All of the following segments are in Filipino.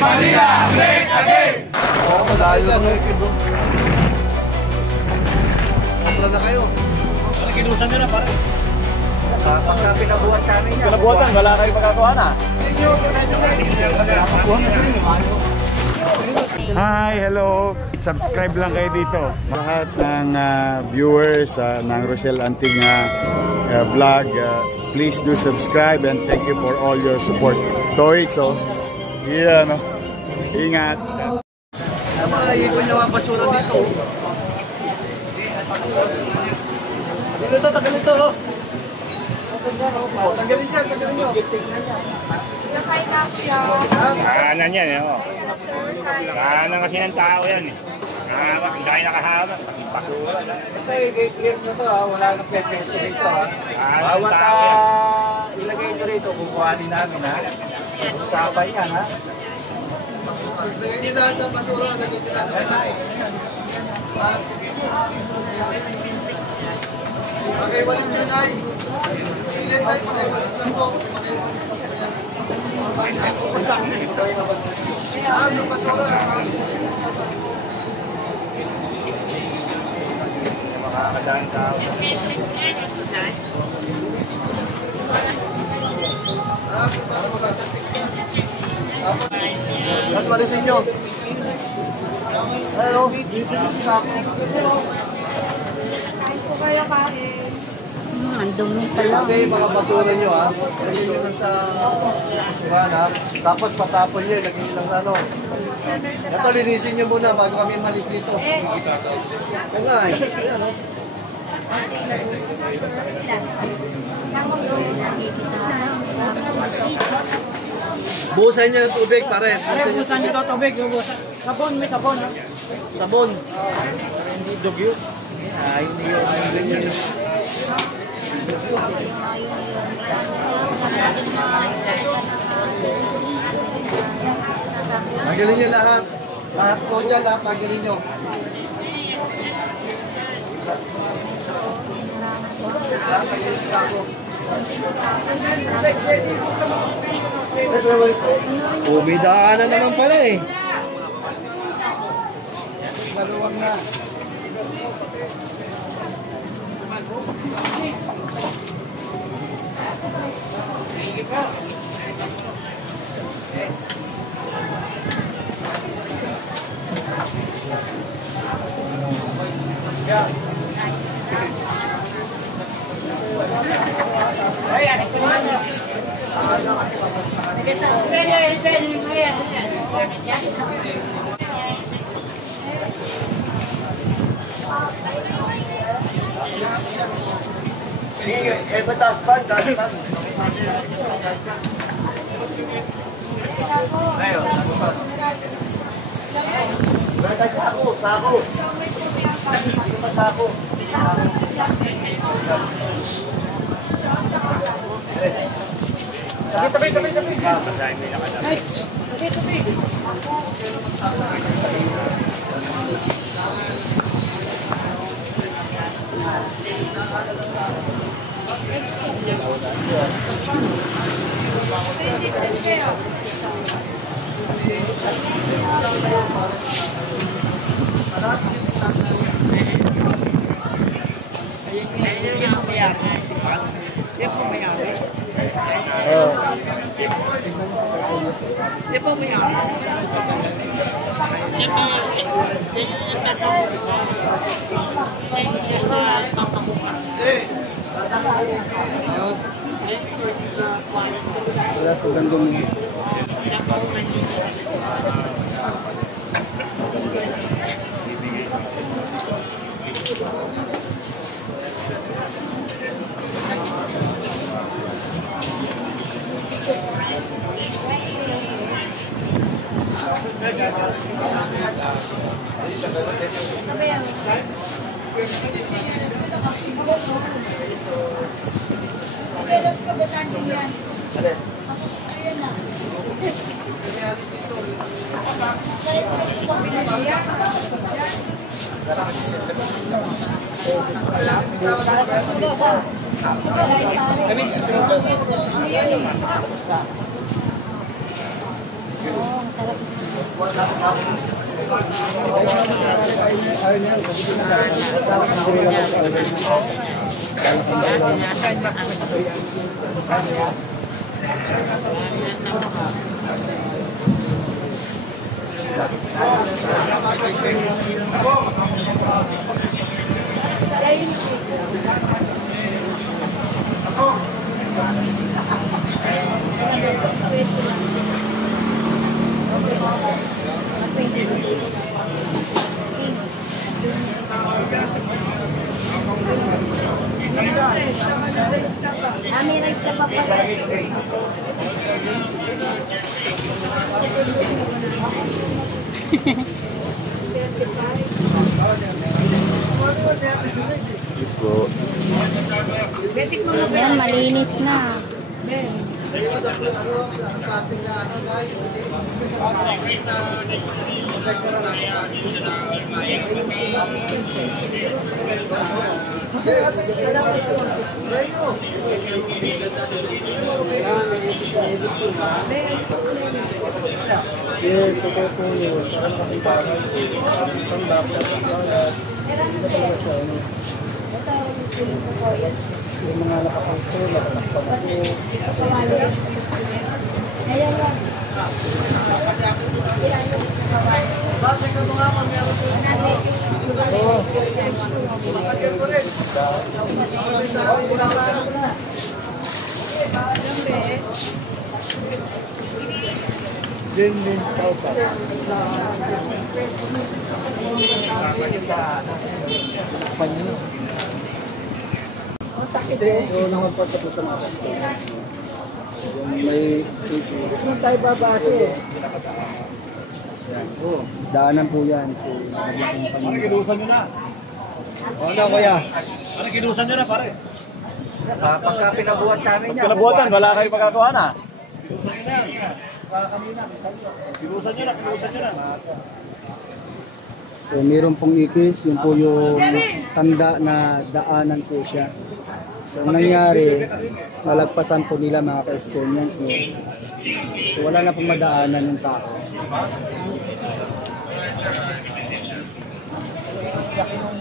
Manila, great again! Oo, malayo na kayo. Sobra na kayo. Parang kinusan nyo na, parang. Pagka pinabuhat sa amin yan. Pinabuhatan, wala kayo magkatuwa na. Hi, hello. Subscribe lang kayo dito. Lahat ng viewers ng Rochelle Antig vlog, please do subscribe and thank you for all your support. Toits, oh. Yeah, no. Ingat. Mga ipon yung mga basura dito. Tagal ito, oh. Tanggalin dyan, tanggalin nyo. Nakain na ako yan. Kanan yan, eh. Kanan kasi ng tao yan, eh. Ang dahil nakahama. Clear nyo to, ha. Wala nang pepesto dito, ha. Bawat ilagay nyo rito, kukuhanin namin, ha. Kapay yan, ha. Lagay nyo lahat ng basura, lagay nyo lahat. Pakaiwalis nyo, Nay. Ilan tayo, pakaiwalis lang po. Ang basura. Makakadaan tao. Tapos walisin nyo. Hello? Kaya pare. Ang dumi pala. Okay, mga basura nyo, ha. Lagay nyo lang sa basurahan, ha. Tapos patapon nyo, lagay nyo lang sa ano. Ito, linisin nyo muna bago kami malis dito. Yan nga, eh. Yan, oh. Buhusan nyo ng tubig, pare. Buhusan nyo daw tubig. Sabon, may sabon, ha? Sabon. Hindi dugyo. Ay, hindi yun. Tanggalin nyo lahat. Lahat po dyan, lahat tanggalin nyo. Umidaan na naman pala, eh. Maluwag na. Wala sa gandong. Oh, masarap. May rice ka pa pala. Yan, malinis na. Yes, ito po yun. Parang makita ko. Ang dapat. Yung mga nakapanstore, nakapagpapag. Ayan lang. Din. Panyo. So, nakapasa po sa mga customer. Yung may tickets. Saan tayo babase eh? Daanan po yan. Ano kinusan nyo na? Ano kuya? Ano kinusan nyo na pare? Pagka pinabuhat sa amin yan. Pinabuhatan, wala kayo magagawa na. Kinusan nyo na. So meron pong ikis, yun po yung tanda na daanan po siya. So ang nangyari, malagpasan po nila mga ka-Estonians. No? So wala na pong madaanan yung tao.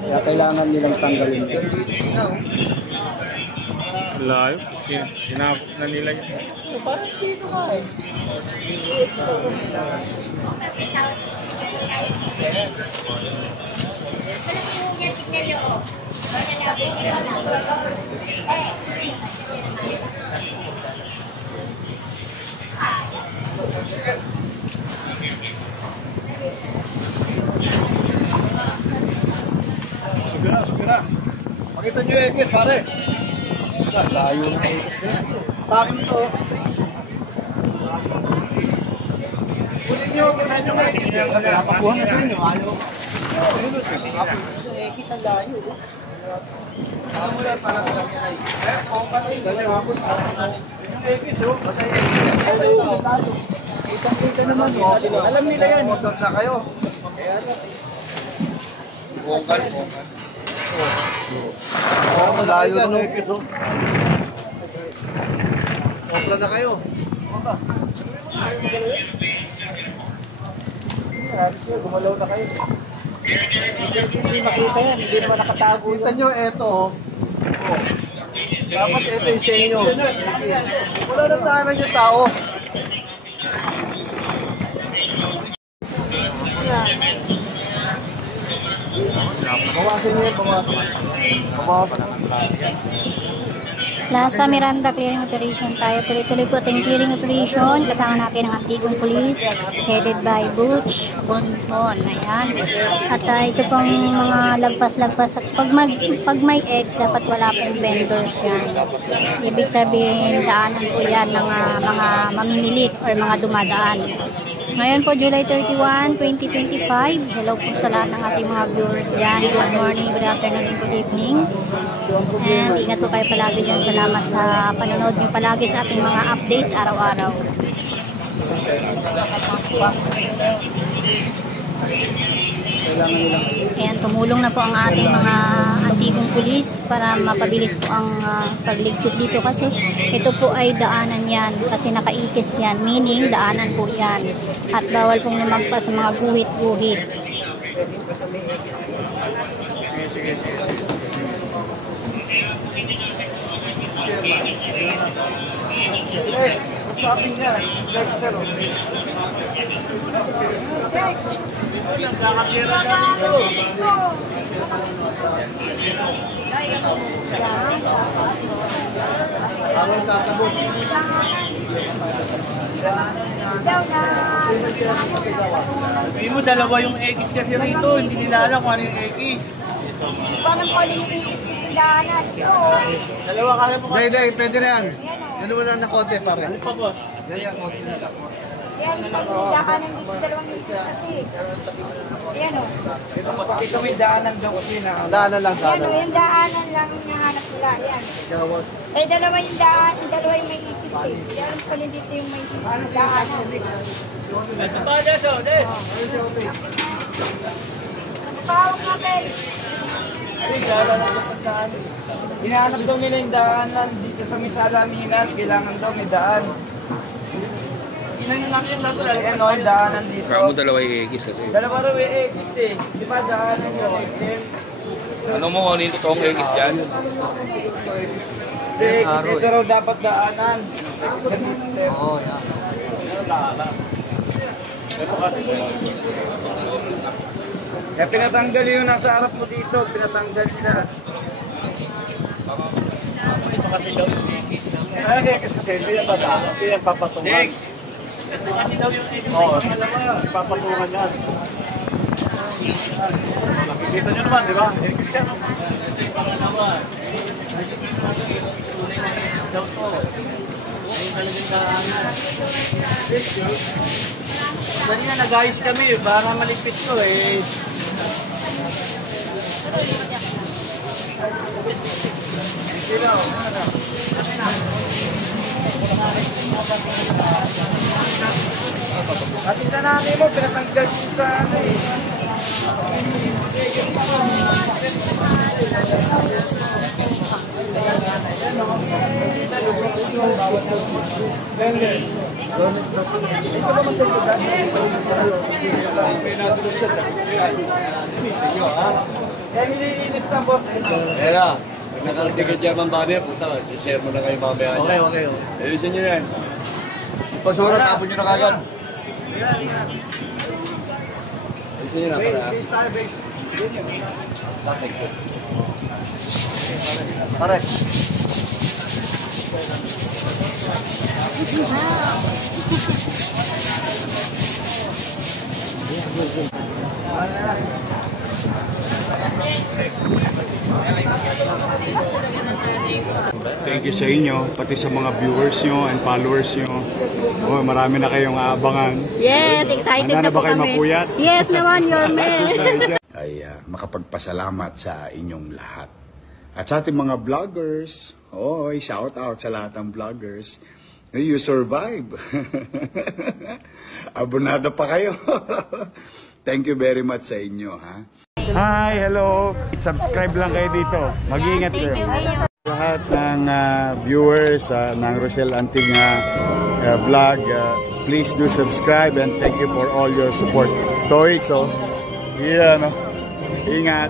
Kaya kailangan nilang tanggalin yun. Layo. Sinakot na nila yun. So parang dito ka eh. Sigura. Pakita nyo yung ekis, pare. Layo na ikis na yan. Pakin ito. Kunin nyo, kasahin nyo mga ekis. Napakuha na sa inyo. Ayaw. Ekis ang layo. Kita naman. Alam nila yan. Motor na kayo. Bongkan. Malayo na ekis. Motor na kayo. Gumalaw na kayo. Hindi makita yan. Hindi naman nakatago. Kita nyo, eto. Dapat ito yung sa inyo. Wala na tahanan yung tao. Bawasan niyo yan, bawasan. Plaza Miranda clearing operation tayo. Tuloy-tuloy po ating clearing operation. Kasama natin ang Antigong Police headed by Butch Bonbon. Ayan. At ito pong mga lagpas-lagpas. Pag may eggs, dapat wala pong vendors yan. Ibig sabihin, daanan po yan ng mga mamimilit or mga dumadaan. Ngayon po, July 31, 2025. Hello po sa lahat ng ating mga viewers dyan. Good morning, good afternoon, and good evening. And ingat po kayo palagi dyan. Salamat sa panonood nyo palagi sa ating mga updates araw-araw. Kailangan nilang ayos. Ayan, tumulong na po ang ating mga antigong pulis para mapabilis po ang pagligpit dito kasi ito po ay daanan yan kasi nakaikis yan, meaning daanan po yan at bawal pong lumagpas sa mga guhit-guhit. Sabi niya, Dexter. Nagkakatira na dito. Ang tatabot. Sabi mo, dalawa yung X kasi rito. Hindi nila alam kung ano yung X. Parang calling yung tindahanan. Dalawa kaya mo. Day, pwede na yan. Dalawa lang na konti, pare. Ano pa, boss? Yan, konti na lang. Yan, tindahanan dito, dalawang minutes kasi. Ayan o. Pakita mo yung daanan daw kasi na. Daanan lang, Ayan o, yung daanan lang yung nahanap nila. Ayan. Eh, dalawa yung daan, dalawa yung may ipis eh. Yan pala dito yung may daanan. Ito pa, Deso, Des. Pahawak natin. Hinahanap daw nila yung daanan dito sa Misalaminan. Kailangan daw may daan. Ilan lang yung natural. Ano yung daanan dito? Kamu dalawa yung X kasi. Dalawa raw yung X eh. Di ba daanan yung X? Ano mo kung ano yung totoong X dyan? X, ito raw dapat daanan. Oo, yan. Kaya pinatanggal yung nasa harap mo dito. Pinatanggal nila. Ito kasi daw yung X. Ay, X kasi. Ito yung bata. Ito yung papatungan. X. Ito kasi daw yung X. Oo. Papatungan yan. Nakikita nyo naman, di ba? X yan. Ito yung pangalawa. Daw to. Ayun talagang daanan. Kanina nag-ayos kami para malipit ko eh. At ito namin mo, pinatanggal sa ano eh. Kaya, nakarating ka German banner, puta, share mo na kayo mamaya. Okay. Ayusin nyo yan. Pasura, tapon nyo na kagad. Ayusin nyo na para. Base tayo, base. Pare. Thank you sa inyo, pati sa mga viewers nyo and followers nyo. Oh, marami na kayong aabangan. Yes, excited Handa na po ba kayo kami. mapuyat? Yes naman, your man. Ay makapagpasalamat sa inyong lahat. At sa ating mga vloggers, shout out sa lahat ng vloggers. You survive. Abonado pa kayo. Thank you very much sa inyo, ha. Hi, hello. Subscribe lang kayo dito. Mag-iingat kayo. Lahat ng viewers ng Rochelle Anting vlog, please do subscribe and thank you for all your support. Toits, yeah, no? Ingat.